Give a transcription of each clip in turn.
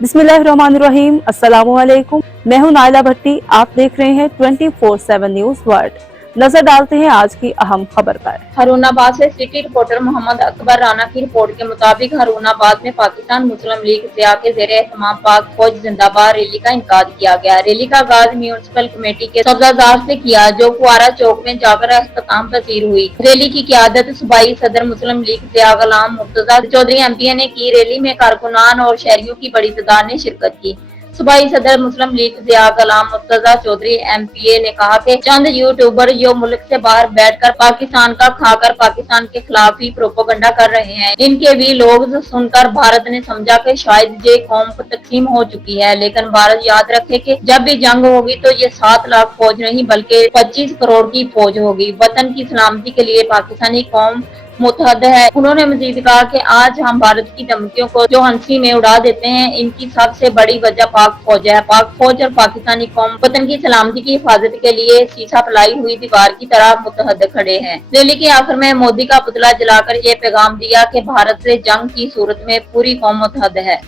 बिस्मिल्लाहिर्रहमानिर्रहीम, अस्सलामुअलैकुम। मैं हूं नाइला भट्टी। आप देख रहे हैं 24/7 न्यूज वर्ल्ड। नजर डालते हैं आज की अहम खबर पर। हरूनाबाद से सिटी रिपोर्टर मोहम्मद अकबर राना की रिपोर्ट के मुताबिक हरूनाबाद में पाकिस्तान मुस्लिम लीग सिया के ज़ेरे एहतमाम पाक फौज जिंदाबाद रैली का इनकाद किया गया। रैली का आगाज म्यूनिसिपल कमेटी के सब्जाजार से किया, जो कुआरा चौक में जाकर अख्ताम पसीर हुई। रैली की क़ियादत सूबाई सदर मुस्लिम लीग सिया गुलाम मुर्तजा चौधरी एमपीए ने की। रैली में कारकुनान और शहरियों की बड़ी तादाद ने शिरकत की। सूबाई सदर मुस्लिम लीग सिया गुलाम मुर्तजा चौधरी एमपीए ने कहा कि चंद यूट्यूबर जो मुल्क से बाहर बैठकर पाकिस्तान का खाकर पाकिस्तान के खिलाफ ही प्रोपोगंडा कर रहे हैं, इनके भी लोग सुनकर भारत ने समझा कि शायद ये कौम तकसीम हो चुकी है। लेकिन भारत याद रखे कि जब भी जंग होगी तो ये 7 लाख फौज नहीं बल्कि 25 करोड़ की फौज होगी। वतन की सलामती के लिए पाकिस्तानी कौम मुतहद है। उन्होंने मजीद कहा कि आज हम भारत की धमकियों को जो हंसी में उड़ा देते हैं, इनकी सबसे बड़ी वजह पाक फौज है। पाक फौज और पाकिस्तानी कौम वतन की सलामती की हिफाजत के लिए शीशा फैलाई हुई दीवार की तरह मुतहद खड़े हैं। रैली के आखिर में मोदी का पुतला जलाकर ये पैगाम दिया कि भारत से जंग की सूरत में पूरी कौम मुतहद है।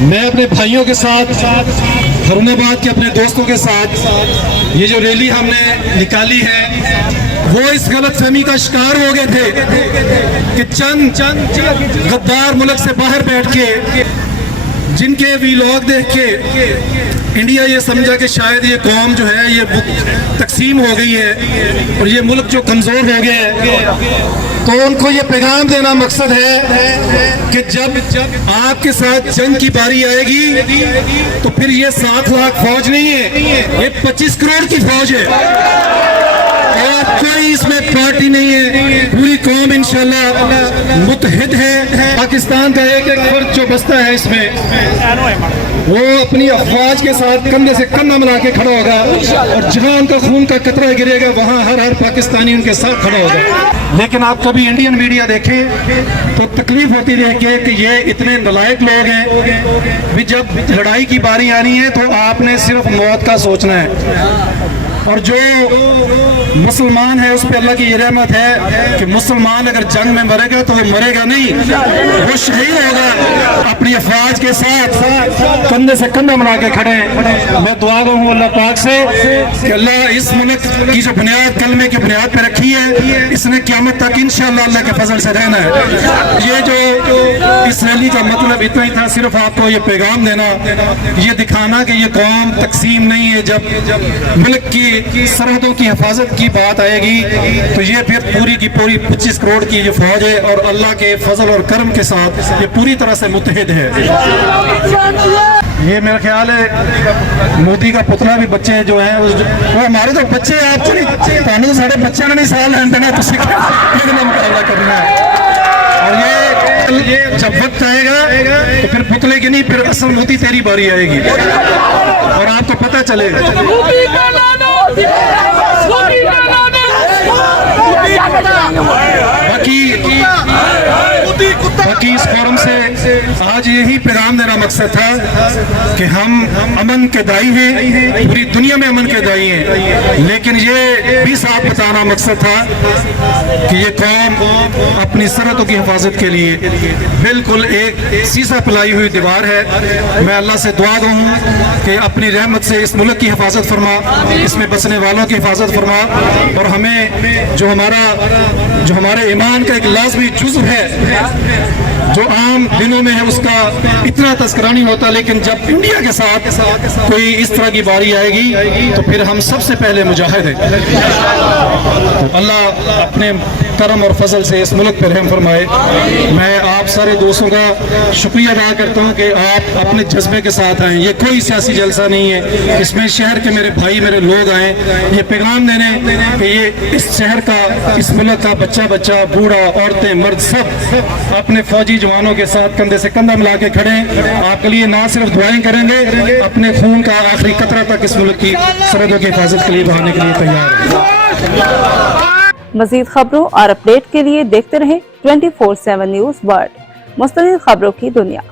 मैं अपने भाइयों के साथ हरूनाबाद के अपने दोस्तों के साथ ये जो रैली हमने निकाली है, वो इस गलतफहमी का शिकार हो गए थे कि चंद गद्दार मुल्क से बाहर बैठ के जिनके वीलॉग देख के इंडिया ये समझा कि शायद ये कौम जो है ये तकसीम हो गई है और ये मुल्क जो कमज़ोर हो गया है। तो उनको ये पैगाम देना मकसद है कि जब आपके साथ जंग की बारी आएगी तो फिर ये 7 लाख फौज नहीं है, ये 25 करोड़ की फौज है और कोई इसमें पार्टी नहीं है। पूरी कौम इंशाल्लाह मुत्तहिद है। पाकिस्तान का एक एक फर्द जो बसता है इसमें वो अपनी अफवाज के साथ कंधे से कंधा मिला के खड़ा होगा और जहां उनका खून का कतरा गिरेगा वहां हर पाकिस्तानी उनके साथ खड़ा होगा। लेकिन आप कभी इंडियन मीडिया देखें तो तकलीफ होती देख के कि ये इतने नालायक लोग हैं भी जब लड़ाई की बारी आनी है तो आपने सिर्फ मौत का सोचना है। और जो मुसलमान है उस पर अल्लाह की ये रहमत है कि मुसलमान अगर जंग में मरेगा तो वो मरेगा नहीं, वो शहीद होगा अपनी अफवाज के साथ कंधे से कंधा मिला के खड़े। मैं दुआ करूँ अल्लाह पाक से कि अल्लाह इस मुल्क की जो बुनियाद कलमे की बुनियाद पे रखी है, इसने क़यामत तक इंशाअल्लाह अल्लाह के फजल से रहना है। ये जो इस रैली का मतलब इतना ही था, सिर्फ आपको ये पैगाम देना, ये दिखाना कि ये कौम तकसीम नहीं है। जब मुल्क की सरहदों की हिफाजत की बात आएगी तो ये फिर पूरी की पूरी 25 करोड़ की ये फौज है और अल्लाह के फजल और करम के साथ ये पूरी तरह से मुत्तहिद है। ये मेरा ख्याल है मोदी का पुतला भी बच्चे जो हैं वो हमारे तो बच्चे हैं, आप तो साढ़े बच्चे ने नहीं साल देना तो मुकाबला करना है। और ये जब वक्त आएगा तो फिर पुतले की नहीं, फिर असल मोदी तेरी बारी आएगी और आपको पता चलेगा। बाकी इस फोरम से आज यही पैगाम देना मकसद था कि हम अमन के दाई हैं, पूरी दुनिया में अमन के दाई हैं। लेकिन ये भी साफ बताना मकसद था कि ये कौम अपनी सरहदों की हिफाजत के लिए बिल्कुल एक शीशा फैलाई हुई दीवार है। मैं अल्लाह से दुआ दूँ कि अपनी रहमत से इस मुल्क की हिफाजत फरमा, इसमें बसने वालों की हिफाजत फरमा और हमें जो हमारे ईमान का एक लाज़मी जुज़्व है जो आम दिनों में है उसका इतना तस्करा नहीं होता, लेकिन जब इंडिया के साथ कोई इस तरह की बारी आएगी तो फिर हम सबसे पहले मुजाहिद हैं। तो अल्लाह अपने करम और फजल से इस मुल्क पर रहम फरमाए। मैं आप सारे दोस्तों का शुक्रिया अदा करता हूँ कि आप अपने जज्बे के साथ आए। ये कोई सियासी जलसा नहीं है, इसमें शहर के मेरे भाई मेरे लोग आए ये पैगाम देने कि ये इस शहर का, इस मुल्क का बच्चा बच्चा, बूढ़ा, औरतें, मर्द सब अपने फौजी फौजी जवानों के साथ कंधे से कंधा मिला के खड़े हैं। आपके लिए ना सिर्फ दुआएं करेंगे, अपने खून का आखिरी कतरा तक इस मुल्क की सरहदों की हिफाजत के लिए बहाने के लिए तैयार है। मजीद खबरों और अपडेट के लिए देखते रहें 24/7 न्यूज वर्ल्ड, मुस्तकिल खबरों की दुनिया।